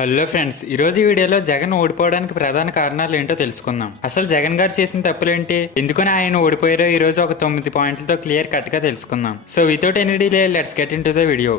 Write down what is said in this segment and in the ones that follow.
Hello friends, ఈ రోజు ఈ వీడియోలో జగన్ ఓడిపోవడానికి ప్రధాన కారణాలు ఏంటో తెలుసుకుందాం. అసలు జగన్ గారు చేసిన తప్పులేంటి, ఎందుకని ఆయన ఓడిపోయారో ఈ రోజు ఒక 9 పాయింట్లతో క్లియర్ కట్ గా తెలుసుకుందాం. So without any delay let's get into the video.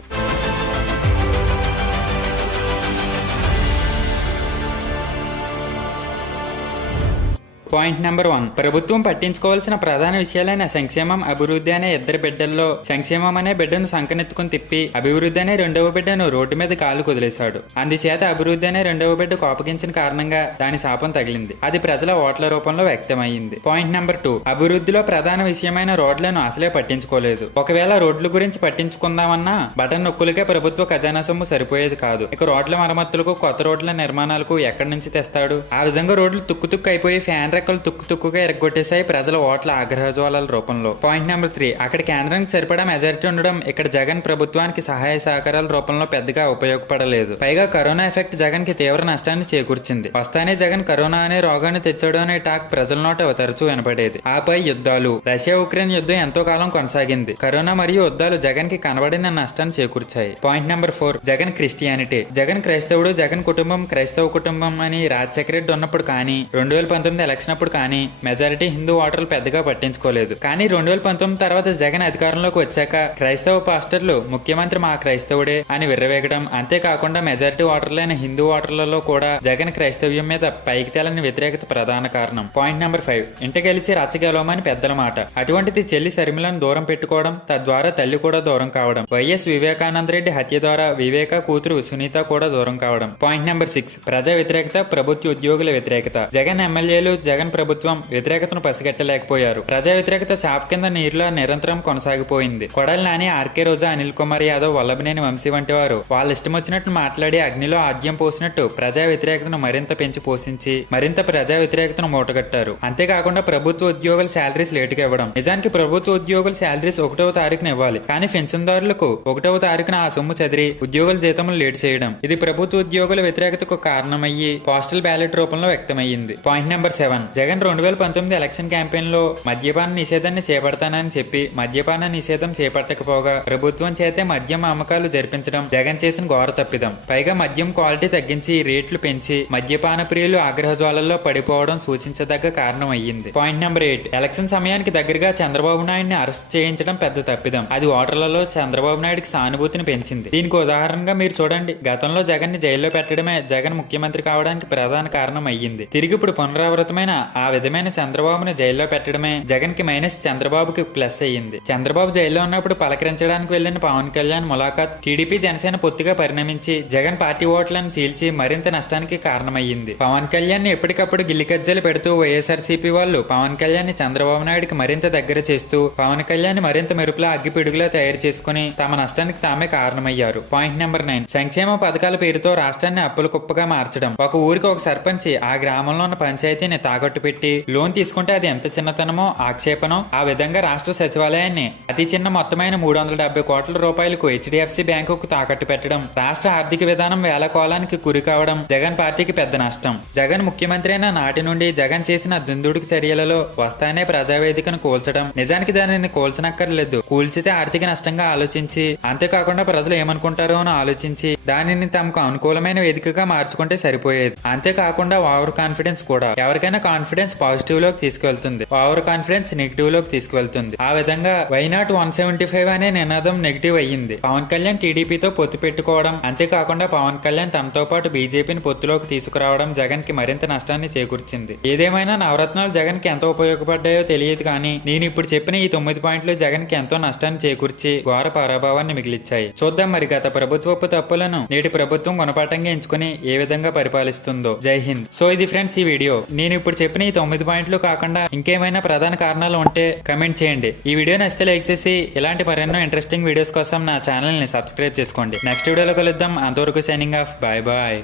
Point number 1, ప్రభుత్వం పట్టించుకోవాల్సిన ప్రధాన విషయాలైన సంక్షేమం, అభివృద్ధి అనే ఇద్దరు బిడ్డల్లో సంక్షేమం అనే బిడ్డను సంకనెత్తుకుని తిప్పి అభివృద్ధి అనే రెండవ బిడ్డను రోడ్డు మీద కాలు కుదిలేశాడు. అందుచేత అభివృద్ధి అనే రెండవ బిడ్డ కోపగించిన కారణంగా దాని శాపం తగిలింది. అది ప్రజల ఓట్ల రూపంలో వ్యక్తమైంది. పాయింట్ నెంబర్ 2, అభివృద్ధిలో ప్రధాన విషయమైన రోడ్లను అసలే పట్టించుకోలేదు. ఒకవేళ రోడ్ల గురించి పట్టించుకుందామన్నా బటన్ నొక్కులకే ప్రభుత్వ ఖజానా సొమ్ము సరిపోయేది కాదు. ఇక రోడ్ల మరమ్మతులకు, కొత్త రోడ్ల నిర్మాణాలకు ఎక్కడి నుంచి తెస్తాడు? ఆ విధంగా రోడ్లు తుక్కు అయిపోయి ఫ్యాన్ రెక్కలు తుక్కుగా ఎరగొట్టేశాయి ప్రజల ఓట్ల ఆగ్రహజ్వాలల రూపంలో. పాయింట్ నెంబర్ 3, అక్కడ కేంద్రానికి సరిపడా మెజారిటీ ఉండడం ఇక్కడ జగన్ ప్రభుత్వానికి సహాయ సహకారాల రూపంలో పెద్దగా ఉపయోగపడలేదు. పైగా కరోనా ఎఫెక్ట్ జగన్ కి తీవ్ర నష్టాన్ని చేకూర్చింది. వస్తానే జగన్ కరోనా అనే రోగాన్ని తెచ్చాడు అనే టాక్ ప్రజల నోట తరచూ వినపడేది. ఆపై యుద్ధాలు, రష్యా ఉక్రెయిన్ యుద్ధం ఎంతో కాలం కొనసాగింది. కరోనా మరియు యుద్ధాలు జగన్ కి కనబడిన నష్టాన్ని చేకూర్చాయి. Point number 4, Jagan Christianity. Jagan క్రైస్తవుడు, జగన్ కుటుంబం క్రైస్తవ కుటుంబం అని రాజశేఖర రెడ్డి ఉన్నప్పుడు కానీ 2019 ఎలక్షన్ అప్పుడు కానీ మెజారిటీ హిందూ ఓటర్లు పెద్దగా పట్టించుకోలేదు. కానీ 2019 తర్వాత జగన్ అధికారంలోకి వచ్చాక క్రైస్తవ పాస్టర్లు ముఖ్యమంత్రి మా క్రైస్తవుడే అని విర్రవేగడం, అంతేకాకుండా మెజారిటీ ఓటర్లైన హిందూ ఓటర్లలో కూడా జగన్ క్రైస్తవ్యం మీద పైకి తేలని వ్యతిరేకత ప్రధాన కారణం. పాయింట్ నెంబర్ 5, ఇంట గెలిచి రచ్చగెలవమని పెద్దల మాట. అటువంటిది చెల్లి శర్మిలను దూరం పెట్టుకోవడం, తద్వారా తల్లి కూడా దూరం కావడం. వైఎస్ వివేకానంద రెడ్డి హత్య ద్వారా వివేక కూతురు సునీత కూడా దూరం కావడం. పాయింట్ నెంబర్ 6, ప్రజా వ్యతిరేకత, ప్రభుత్వ ఉద్యోగుల వ్యతిరేకత. జగన్ ఎమ్మెల్యేలు, జగన్ ప్రభుత్వం వ్యతిరేకతను పసిగట్టలేకపోయారు. ప్రజా వ్యతిరేకత చాప కింద నీరులా నిరంతరం కొనసాగిపోయింది. కొడాలి నాని, ఆర్కే రోజా, అనిల్ కుమార్ యాదవ్, వల్లభనేని వంశీ వంటి వారు వాళ్ళ ఇష్టం వచ్చినట్లు మాట్లాడి అగ్నిలో ఆద్యం పోసినట్టు ప్రజా వ్యతిరేకతను మరింత పెంచి పోషించి మరింత ప్రజా వ్యతిరేకతను మూటగట్టారు. అంతేకాకుండా ప్రభుత్వ ఉద్యోగుల శాలరీస్ లేటుగా ఇవ్వడం. నిజానికి ప్రభుత్వ ఉద్యోగుల శాలరీస్ 1వ తారీఖున ఇవ్వాలి, కానీ పెన్షన్దారులకు 1వ తారీఖున ఆ సొమ్ము చదిరి ఉద్యోగుల జీతములు లేటు చేయడం. ఇది ప్రభుత్వ ఉద్యోగుల వ్యతిరేకతకు కారణమయ్యి పోస్టల్ బ్యాలెట్ రూపంలో వ్యక్తమయ్యింది. Point number 7, Jagan 2019 election campaign లో మద్యపాన నిషేధాన్ని చేపడతానని చెప్పి మద్యపాన నిషేధం చేపట్టకపోగా ప్రభుత్వం చేతే మద్యం అమ్మకాలు జరిపించడం జగన్ చేసిన ఘోర తప్పిదం. పైగా మద్యం క్వాలిటీ తగ్గించి రేట్లు పెంచి మద్యపాన ప్రియులు ఆగ్రహజ్వాలల్లో పడిపోవడం సూచించదగ్గ కారణం అయ్యింది. పాయింట్ నెంబర్ 8, ఎలక్షన్ సమయానికి దగ్గరగా చంద్రబాబు నాయుడిని అరెస్ట్ చేయించడం పెద్ద తప్పిదం. అది ఓటర్లలో చంద్రబాబు నాయుడికి సానుభూతిని పెంచింది. దీనికి ఉదాహరణగా మీరు చూడండి, గతంలో జగన్ ని జైల్లో పెట్టడమే జగన్ ముఖ్యమంత్రి కావడానికి ప్రధాన కారణం అయ్యింది. తిరిగి ఇప్పుడు పునరావృతమైన ఆ విధమైన చంద్రబాబును జైల్లో పెట్టడమే జగన్ కి మైనస్, చంద్రబాబుకి ప్లస్ అయ్యింది. చంద్రబాబు జైల్లో ఉన్నప్పుడు పలకరించడానికి వెళ్లిన పవన్ కళ్యాణ్ ములాఖాత్ టీడీపీ జనసేన పొత్తుగా పరిణమించి జగన్ పార్టీ ఓట్లను చీల్చి మరింత నష్టానికి కారణమయ్యింది. పవన్ కళ్యాణ్ ని ఎప్పటికప్పుడు గిల్లికజ్జలు పెడుతూ వైఎస్ఆర్సీపీ వాళ్ళు పవన్ కళ్యాణ్ ని చంద్రబాబు నాయుడికి మరింత దగ్గర చేస్తూ పవన్ కళ్యాణ్ ని మరింత మెరుపులా అగ్గిపిడుగులా తయారు చేసుకుని తమ నష్టానికి తామే కారణమయ్యారు. పాయింట్ నెంబర్ 9, సంక్షేమ పథకాల పేరుతో రాష్ట్రాన్ని అప్పుల కుప్పగా మార్చడం. ఒక ఊరికి ఒక సర్పంచ్ ఆ గ్రామంలో ఉన్న పంచాయతీని తాకట్టు పెట్టి లోన్ తీసుకుంటే అది ఎంత చిన్నతనమో ఆక్షేపణో ఆ విధంగా రాష్ట్ర సచివాలయాన్ని అతి చిన్న మొత్తమైన 370 కోట్ల రూపాయలకు హెచ్డిఎఫ్సి బ్యాంకుకు తాకట్టు పెట్టడం, రాష్ట్ర ఆర్థిక విధానం వేలకోలానికి గురి కావడం జగన్ పార్టీకి పెద్ద నష్టం. జగన్ ముఖ్యమంత్రి అయిన నాటి నుండి జగన్ చేసిన దుందుడుకు చర్యలలో వస్తానే ప్రజావేదికను కూల్చడం. నిజానికి దానిని కూల్చనక్కర్లేదు, కూల్చితే ఆర్థిక నష్టంగా ఆలోచించి అంతేకాకుండా ప్రజలు ఏమనుకుంటారో అని ఆలోచించి దానిని తమకు అనుకూలమైన వేదికగా మార్చుకుంటే సరిపోయేది. అంతేకాకుండా ఓవర్ కాన్ఫిడెన్స్ కూడా. ఎవరికైనా కాన్ఫిడెన్స్ పాజిటివ్ లోకి తీసుకువెళ్తుంది, ఓవర్ కాన్ఫిడెన్స్ నెగిటివ్ లోకి తీసుకువెళ్తుంది. ఆ విధంగా వైనాట్ 175 అనే నినాదం నెగిటివ్ అయ్యింది. పవన్ కళ్యాణ్ టీడీపీతో పొత్తు పెట్టుకోవడం, అంతేకాకుండా పవన్ కళ్యాణ్ తమతో పాటు బీజేపీని పొత్తులోకి తీసుకురావడం జగన్ కి మరింత నష్టాన్ని చేకూర్చింది. ఏదేమైనా నవరత్నాలు జగన్ కి ఎంతో ఉపయోగపడ్డాయో తెలియదు, కానీ నేను ఇప్పుడు చెప్పిన ఈ 9 పాయింట్లు జగన్ కి ఎంతో నష్టాన్ని చేకూర్చి ఘోర పరాభవాన్ని మిగిలిచ్చాయి. చూద్దాం మరి గత ప్రభుత్వపు తప్పులను నేటి ప్రభుత్వం గుణపాఠంగా ఎంచుకుని ఏ విధంగా పరిపాలిస్తుందో. జై హింద్. సో ఇది ఫ్రెండ్స్ ఈ వీడియో. నేను ఇప్పుడు చెప్పిన ఈ 9 పాయింట్లు కాకుండా ఇంకేమైనా ప్రధాన కారణాలు ఉంటే కమెంట్ చేయండి. ఈ వీడియో నచ్చితే లైక్ చేసి ఇలాంటి మరెన్నో ఇంట్రెస్టింగ్ వీడియోస్ కోసం నా ఛానల్ ని సబ్స్క్రైబ్ చేసుకోండి. నెక్స్ట్ వీడియోలో కలుద్దాం. అంతవరకు సైనింగ్ ఆఫ్. Bye bye.